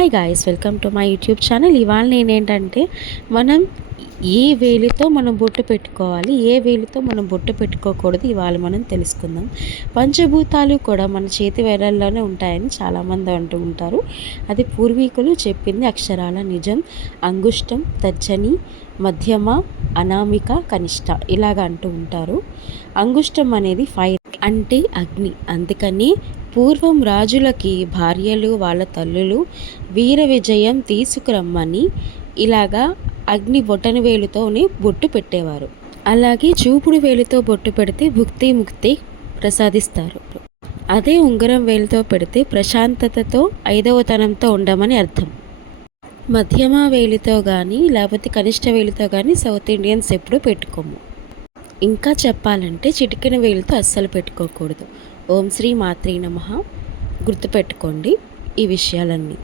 Hi guys welcome to my YouTube channel ఇవాళ నేనేంటంటే మనం ఏ వేలితో మనం బొట్టు పెట్టుకోవాలి ఏ వేలితో మనం బొట్టు పెట్టుకోకూడదు ఇవాళ మనం తెలుసుకుందాం. పంచభూతాలు కూడా మన చేతి వేలల్లోనే ఉంటాయని చాలామంది అంటూ ఉంటారు. అది పూర్వీకులు చెప్పింది అక్షరాల నిజం అంగుష్టం తర్జని మధ్యమ అనామిక కనిష్ట ఇలాగ అంటూ ఉంటారు. అంగుష్టం అనేది ఫైర్ అంటే అగ్ని. అందుకని పూర్వం రాజులకి భార్యలు వాళ్ళ తల్లులు వీర విజయం తీసుకురమ్మని ఇలాగా అగ్ని బొటన వేలుతోనే బొట్టు పెట్టేవారు. అలాగే చూపుడు వేలుతో బొట్టు పెడితే భుక్తి ముక్తి ప్రసాదిస్తారు. అదే ఉంగరం వేలుతో పెడితే ప్రశాంతతతో ఐదవతనంతో ఉండమని అర్థం. మధ్యమ వేలితో కానీ లేకపోతే కనిష్ట వేలితో కానీ సౌత్ ఇండియన్స్ ఎప్పుడు పెట్టుకోము. ఇంకా చెప్పాలంటే చిటికిన వేలితో అస్సలు పెట్టుకోకూడదు. ఓం శ్రీ మాత్రీ నమ. గుర్తుపెట్టుకోండి ఈ విషయాలన్నీ.